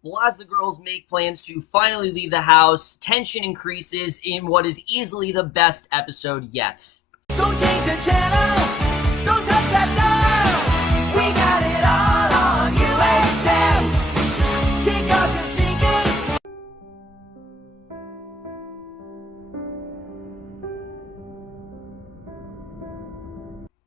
Well, as the girls make plans to finally leave the house, tension increases in what is easily the best episode yet. Don't change the channel, don't touch that dial. We got it all on UHF. Take off your sneakers.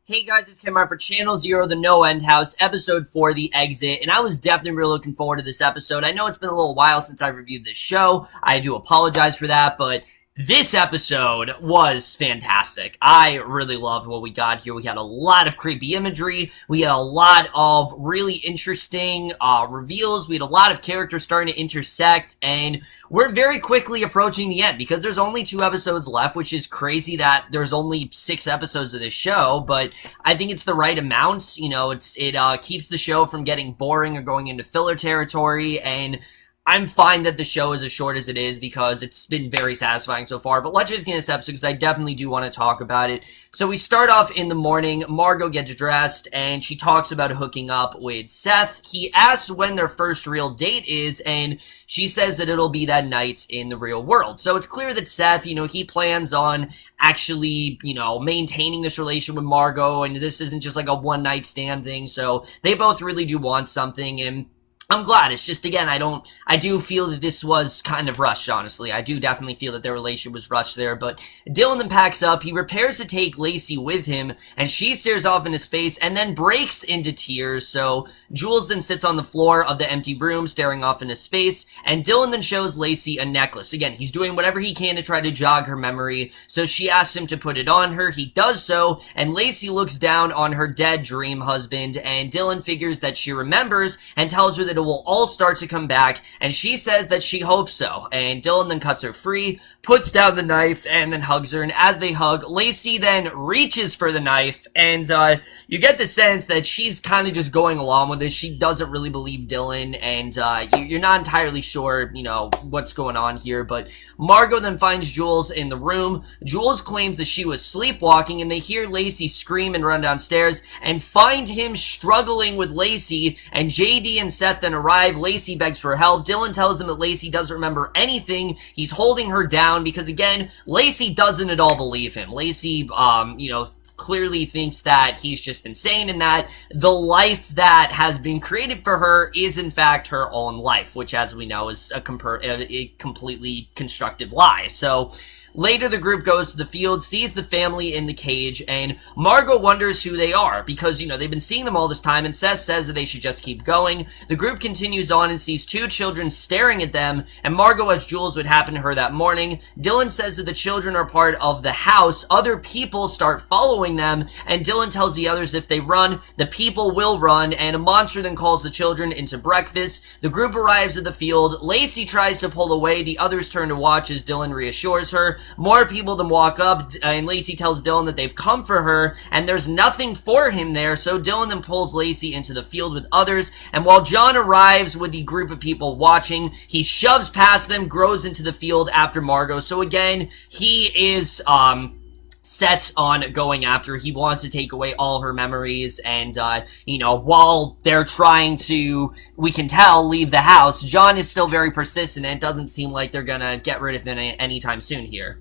Hey guys, it's Cameron for Channel Zero, the No End House, episode 4, The Exit, and I was definitely really looking forward to this episode. I know it's been a little while since I reviewed this show. I do apologize for that, but this episode was fantastic. I really loved what we got here. We had a lot of creepy imagery. We had a lot of really interesting reveals. We had a lot of characters starting to intersect, and we're very quickly approaching the end because there's only 2 episodes left, which is crazy that there's only 6 episodes of this show, but I think it's the right amount. You know, it keeps the show from getting boring or going into filler territory, and I'm fine that the show is as short as it is because it's been very satisfying so far. But let's just get into this episode because I definitely do want to talk about it. So we start off in the morning. Margot gets dressed and she talks about hooking up with Seth. He asks when their first real date is, and she says that it'll be that night in the real world. So it's clear that Seth, he plans on actually, maintaining this relation with Margot, and this isn't just like a one-night stand thing. So they both really do want something, and I'm glad. It's just, again, I do feel that this was kind of rushed, honestly. I do definitely feel that their relationship was rushed there, but Dylan then packs up. He prepares to take Lacey with him, and she stares off into space and then breaks into tears. So Jules then sits on the floor of the empty room, staring off into space, and Dylan then shows Lacey a necklace. Again, he's doing whatever he can to try to jog her memory, so she asks him to put it on her. He does so, and Lacey looks down on her dead dream husband, and Dylan figures that she remembers and tells her that it will all start to come back, and she says that she hopes so, and Dylan then cuts her free, puts down the knife, and then hugs her, and as they hug, Lacey then reaches for the knife, and you get the sense that she's kind of just going along with this. She doesn't really believe Dylan, and you're not entirely sure, what's going on here, but Margot then finds Jules in the room. Jules claims that she was sleepwalking, and they hear Lacey scream and run downstairs, and find him struggling with Lacey, and JD and Seth then arrive. Lacey begs for help. Dylan tells them that Lacey doesn't remember anything. He's holding her down because, again, Lacey doesn't at all believe him. Lacey, clearly thinks that he's just insane and that the life that has been created for her is in fact her own life, which, as we know, is a completely constructive lie. So later, the group goes to the field, sees the family in the cage, and Margot wonders who they are because, they've been seeing them all this time, and Seth says that they should just keep going. The group continues on and sees 2 children staring at them, and Margot asks Jules what happened to her that morning. Dylan says that the children are part of the house. Other people start following them, and Dylan tells the others if they run, the people will run, and a monster then calls the children into breakfast. The group arrives at the field. Lacey tries to pull away. The others turn to watch as Dylan reassures her. More people then walk up, and Lacey tells Dylan that they've come for her, and there's nothing for him there, so Dylan then pulls Lacey into the field with others, and while John arrives with the group of people watching, he shoves past them, grows into the field after Margot. So again, he is, set on going after. He wants to take away all her memories, and while they're trying to, we can tell, leave the house, John is still very persistent, and it doesn't seem like they're gonna get rid of him anytime soon here.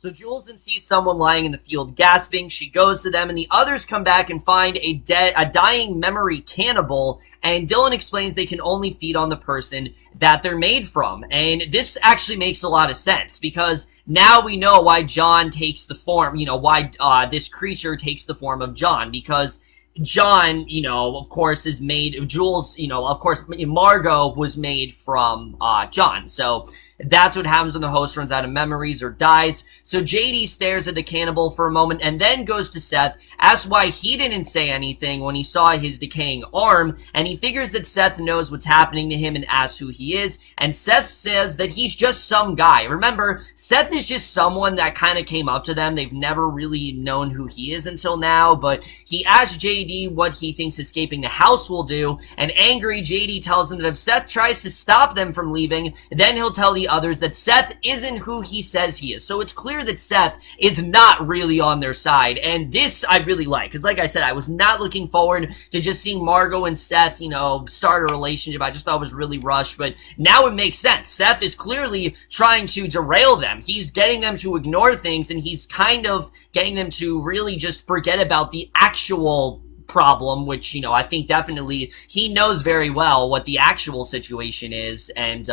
So Jules then sees someone lying in the field gasping. She goes to them, and the others come back and find a dying memory cannibal, and Dylan explains they can only feed on the person that they're made from. And this actually makes a lot of sense, because now we know why John takes the form, why this creature takes the form of John, because John, of course, is made, Jules, of course, Margot was made from John. So that's what happens when the host runs out of memories or dies. So JD stares at the cannibal for a moment and then goes to Seth, asks why he didn't say anything when he saw his decaying arm, and he figures that Seth knows what's happening to him and asks who he is, and Seth says that he's just some guy. Remember, Seth is just someone that kind of came up to them. They've never really known who he is until now, but he asks JD what he thinks escaping the house will do, and angry, JD tells him that if Seth tries to stop them from leaving, then he'll tell the the others that Seth isn't who he says he is. So it's clear that Seth is not really on their side, and this I really like, because like I said, I was not looking forward to just seeing Margot and Seth, you know, start a relationship. I just thought it was really rushed, but now it makes sense. Seth is clearly trying to derail them. He's getting them to ignore things, and he's kind of getting them to really just forget about the actual problem, which, you know, I think definitely he knows very well what the actual situation is, and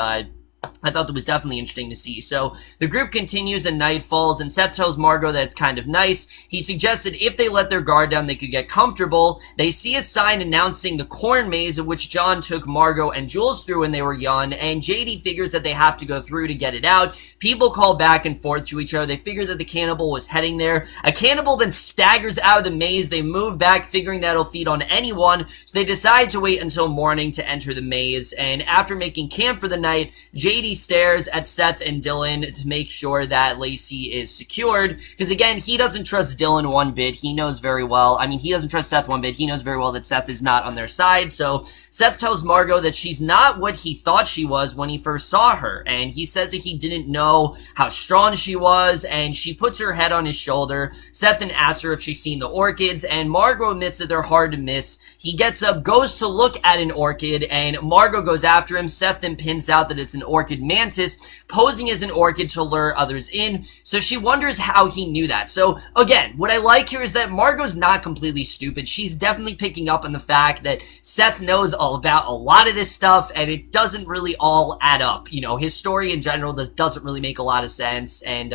I thought that was definitely interesting to see. So the group continues and night falls, and Seth tells Margot that it's kind of nice. He suggests that if they let their guard down, they could get comfortable. They see a sign announcing the corn maze in which John took Margot and Jules through when they were young, and JD figures that they have to go through to get it out. People call back and forth to each other. They figure that the cannibal was heading there. A cannibal then staggers out of the maze. They move back, figuring that it'll feed on anyone, so they decide to wait until morning to enter the maze, and after making camp for the night, JD stares at Seth and Dylan to make sure that Lacey is secured, because again, he doesn't trust Dylan one bit. He knows very well, he doesn't trust Seth one bit. He knows very well that Seth is not on their side, so Seth tells Margot that she's not what he thought she was when he first saw her, and he says that he didn't know how strong she was, and she puts her head on his shoulder. Seth then asks her if she's seen the orchids, and Margot admits that they're hard to miss. He gets up, goes to look at an orchid, and Margot goes after him. Seth then pins out that it's an orchid mantis, posing as an orchid to lure others in, so she wonders how he knew that. So again, what I like here is that Margot's not completely stupid. She's definitely picking up on the fact that Seth knows all about a lot of this stuff, and it doesn't really all add up. You know, his story in general doesn't really make a lot of sense, and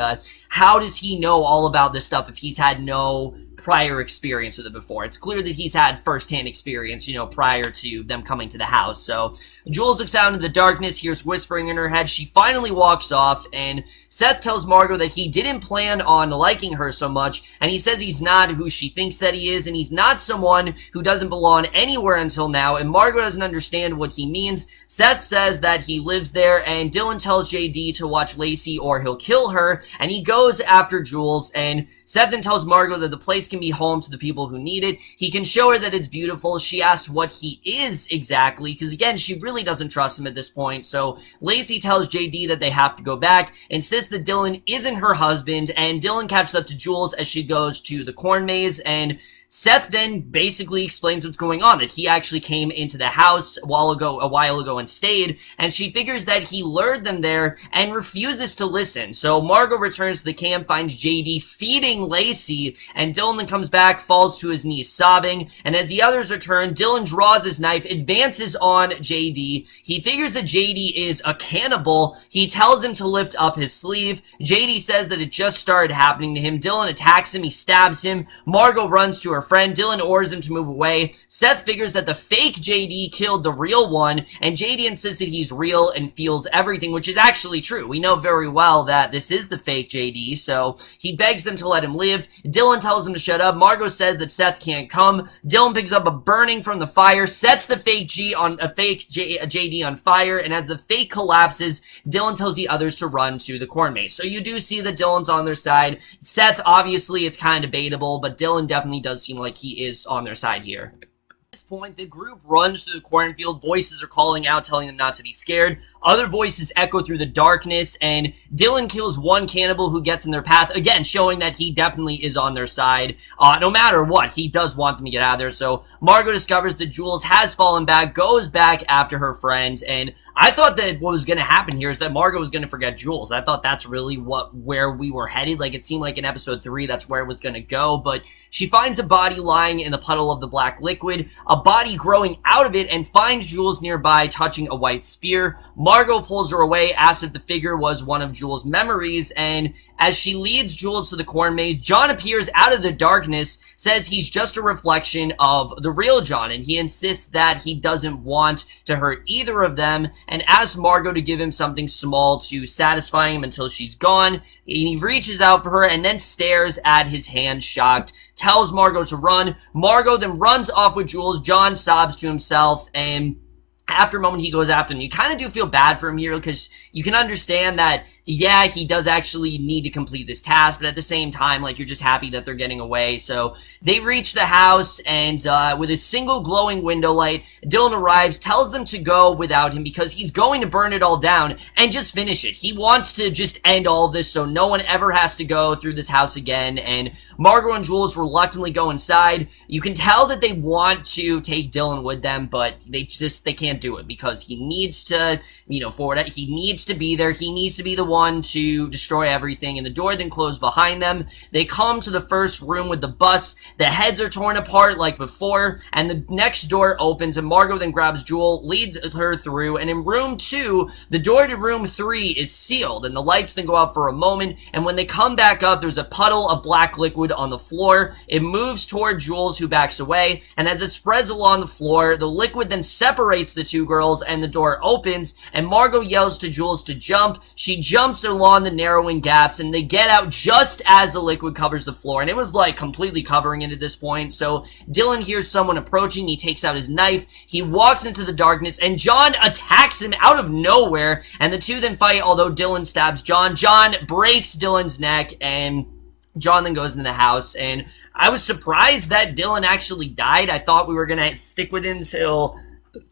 how does he know all about this stuff if he's had no prior experience with it before? It's clear that he's had first-hand experience, you know, prior to them coming to the house. So Jules looks out into the darkness, hears whispering in her head. She finally walks off, and Seth tells Margot that he didn't plan on liking her so much, and he says he's not who she thinks that he is, and he's not someone who doesn't belong anywhere until now, and Margot doesn't understand what he means. Seth says that he lives there, and Dylan tells JD to watch Lacey or he'll kill her, and he goes after Jules, and Seth then tells Margot that the place can be home to the people who need it. He can show her that it's beautiful. She asks what he is exactly, because again, she really doesn't trust him at this point. So Lacey tells JD that they have to go back, insists that Dylan isn't her husband, and Dylan catches up to Jules as she goes to the corn maze, and Seth then basically explains what's going on, that he actually came into the house a while ago and stayed, and she figures that he lured them there and refuses to listen. So Margot returns to the camp, finds JD feeding Lacey, and Dylan then comes back, falls to his knees sobbing, and as the others return, Dylan draws his knife, advances on JD. He figures that JD is a cannibal. He tells him to lift up his sleeve. JD says that it just started happening to him. Dylan attacks him, he stabs him. Margot runs to her friend. Dylan orders him to move away. Seth figures that the fake JD killed the real one, and JD insists that he's real and feels everything, which is actually true. We know very well that this is the fake JD, so he begs them to let him live. Dylan tells him to shut up. Margot says that Seth can't come. Dylan picks up a burning from the fire, sets the fake JD on fire, and as the fake collapses, Dylan tells the others to run to the corn maze. So you do see that Dylan's on their side. Seth, obviously, it's kind of debatable, but Dylan definitely does seem like he is on their side here. At this point, the group runs through the cornfield. Voices are calling out, telling them not to be scared. Other voices echo through the darkness, and Dylan kills one cannibal who gets in their path, again, showing that he definitely is on their side. No matter what, he does want them to get out of there. So Margot discovers that Jules has fallen back, goes back after her friend, and I thought that what was going to happen here is that Margot was going to forget Jules. I thought that's really where we were headed. Like, it seemed like in episode 3, that's where it was going to go. But she finds a body lying in the puddle of the black liquid, a body growing out of it, and finds Jules nearby touching a white spear. Margot pulls her away, asks if the figure was one of Jules' memories, and as she leads Jules to the corn maze, John appears out of the darkness, says he's just a reflection of the real John, and he insists that he doesn't want to hurt either of them, and asks Margot to give him something small to satisfy him until she's gone. And he reaches out for her and then stares at his hand, shocked, tells Margot to run. Margot then runs off with Jules. John sobs to himself, and after a moment he goes after him. You kind of do feel bad for him here because you can understand that, yeah, he does actually need to complete this task, but at the same time, like, you're just happy that they're getting away. So they reach the house, and with a single glowing window light, Dylan arrives, tells them to go without him because he's going to burn it all down and just finish it. He wants to just end all of this so no one ever has to go through this house again, and Margot and Jules reluctantly go inside. You can tell that they want to take Dylan with them, but they can't do it because he needs to, he needs to be there. He needs to be the one to destroy everything, and the door then closes behind them. They come to the first room with the bus. The heads are torn apart like before, and the next door opens, and Margot then grabs Jewel, leads her through, and in room 2, the door to room 3 is sealed, and the lights then go out for a moment, and when they come back up, there's a puddle of black liquid on the floor. It moves toward Jules, who backs away, and as it spreads along the floor, the liquid then separates the two girls, and the door opens, and Margot yells to Jules to jump. She jumps along the narrowing gaps, and they get out just as the liquid covers the floor, and it was like completely covering it at this point. So Dylan hears someone approaching. He takes out his knife. He walks into the darkness, and John attacks him out of nowhere, and the two then fight, although Dylan stabs John. John breaks Dylan's neck, and John then goes in the house, and I was surprised that Dylan actually died. I thought we were gonna stick with him till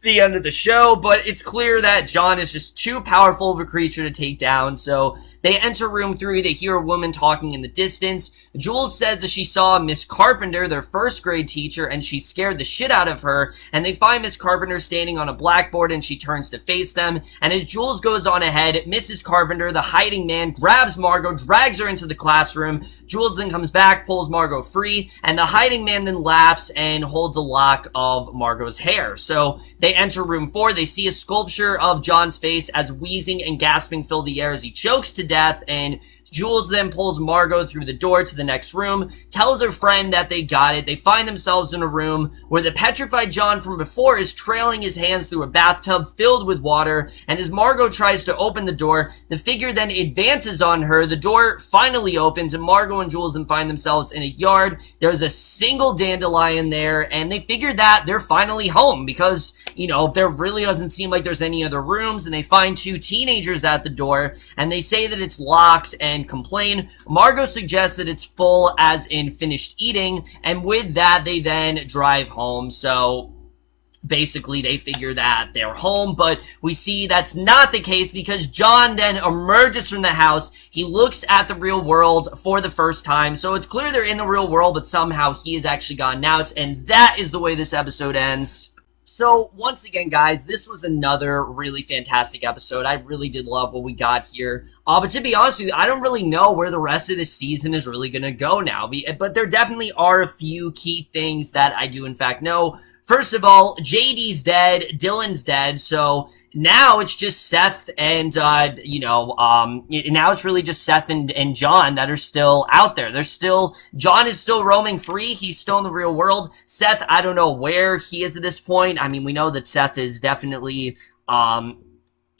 the end of the show, but it's clear that John is just too powerful of a creature to take down. So they enter room 3. They hear a woman talking in the distance. Jules says that she saw Miss Carpenter, their first grade teacher, and she scared the shit out of her. And they find Miss Carpenter standing on a blackboard, and she turns to face them. And as Jules goes on ahead, Mrs. Carpenter, the hiding man, grabs Margot, drags her into the classroom. Jules then comes back, pulls Margot free, and the hiding man then laughs and holds a lock of Margot's hair. So they enter room 4. They see a sculpture of John's face as wheezing and gasping fill the air as he chokes to death, and Jules then pulls Margot through the door to the next room, tells her friend that they got it. They find themselves in a room where the petrified John from before is trailing his hands through a bathtub filled with water, and as Margot tries to open the door, the figure then advances on her. The door finally opens, and Margot and Jules then find themselves in a yard. There's a single dandelion there, and they figure that they're finally home because, there really doesn't seem like there's any other rooms, and they find 2 teenagers at the door, and they say that it's locked and complain. Margot suggests that it's full, as in finished eating, and with that, they then drive home. So basically, they figure that they're home, but we see that's not the case because John then emerges from the house. He looks at the real world for the first time, so it's clear they're in the real world, but somehow he has actually gotten out, and that is the way this episode ends. So, once again, guys, this was another really fantastic episode. I really did love what we got here. But to be honest with you, I don't really know where the rest of this season is really going to go now. But there definitely are a few key things that I do, in fact, know. First of all, JD's dead, Dylan's dead, so now it's just Seth and, now it's really just Seth and John that are still out there. John is still roaming free. He's still in the real world. Seth, I don't know where he is at this point. I mean, we know that Seth is definitely,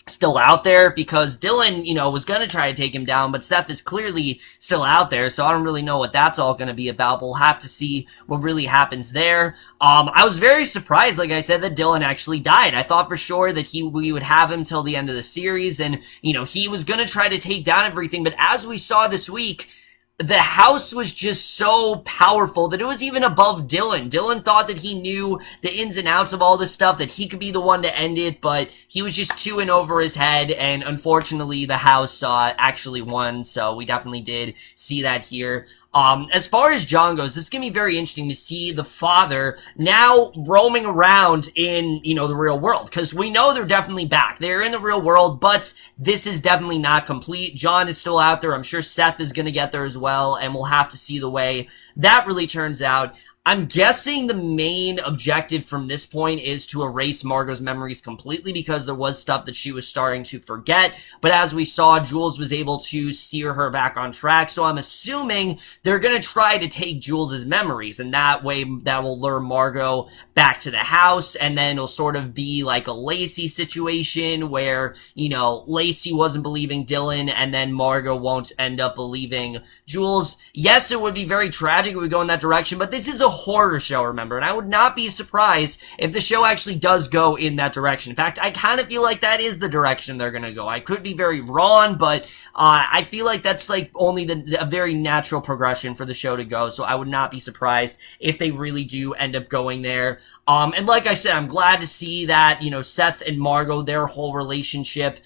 still out there because Dylan, was going to try to take him down, but Seth is clearly still out there, so I don't really know what that's all going to be about. We'll have to see what really happens there. I was very surprised, like I said, that Dylan actually died. I thought for sure that we would have him till the end of the series, and, he was going to try to take down everything, but as we saw this week, the house was just so powerful that it was even above Dylan. Dylan thought that he knew the ins and outs of all this stuff, that he could be the one to end it, but he was just too in over his head, and unfortunately the house actually won, so we definitely did see that here. As far as John goes, this is going to be very interesting to see the father now roaming around in, the real world, because we know they're definitely back. They're in the real world, but this is definitely not complete. John is still out there. I'm sure Seth is going to get there as well, and we'll have to see the way that really turns out. I'm guessing the main objective from this point is to erase Margot's memories completely because there was stuff that she was starting to forget. But as we saw, Jules was able to steer her back on track. So I'm assuming they're going to try to take Jules's memories, and that way that will lure Margot back to the house, and then it'll sort of be like a Lacey situation where, Lacey wasn't believing Dylan, and then Margot won't end up believing Jules. Yes, it would be very tragic if we go in that direction, but this is a horror show, remember, and I would not be surprised if the show actually does go in that direction. In fact, I kind of feel like that is the direction they're gonna go. I could be very wrong, but I feel like that's like only a very natural progression for the show to go, so I would not be surprised if they really do end up going there. And like I said, I'm glad to see that, you know, Seth and Margot, their whole relationship,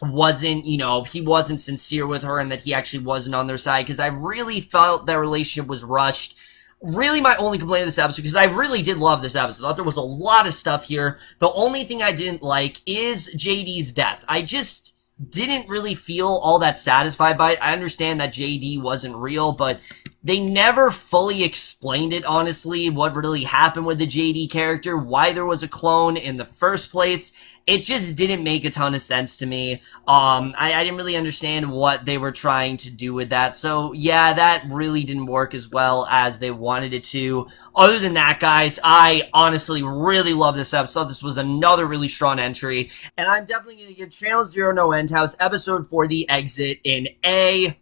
wasn't, you know, he wasn't sincere with her and that he actually wasn't on their side, because I really felt their relationship was rushed. Really my only complaint of this episode, because I really did love this episode. I thought there was a lot of stuff here. The only thing I didn't like is JD's death. I just didn't really feel all that satisfied by it. I understand that JD wasn't real, but they never fully explained it, honestly, what really happened with the JD character, why there was a clone in the first place. It just didn't make a ton of sense to me. I didn't really understand what they were trying to do with that. So, yeah, that really didn't work as well as they wanted it to. Other than that, guys, I honestly really love this episode. This was another really strong entry. And I'm definitely going to give Channel Zero No End House episode 4, The Exit, an A-.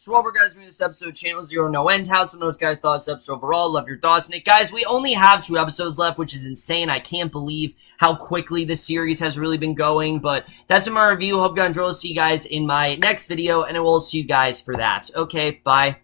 So what we're guys doing this episode, Channel Zero No End House. I know what you guys thought of this episode overall. Love your thoughts, Nick. Guys, we only have 2 episodes left, which is insane. I can't believe how quickly this series has really been going. But that's in my review. Hope you guys enjoyed. See you guys in my next video, and I will see you guys for that. Okay, bye.